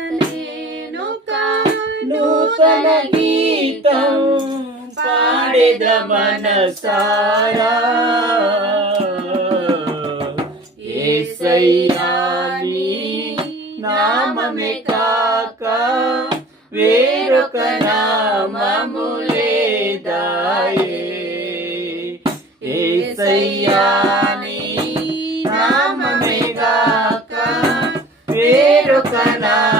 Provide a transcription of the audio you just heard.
పాడెదనేనొక నూతన గీతం పాడెద మనసారా యేసయ్యా నీ నామమే కాక వేరొక నామము లేదాయే యేసయ్యా నీ నామమే కాక వేరొక నామము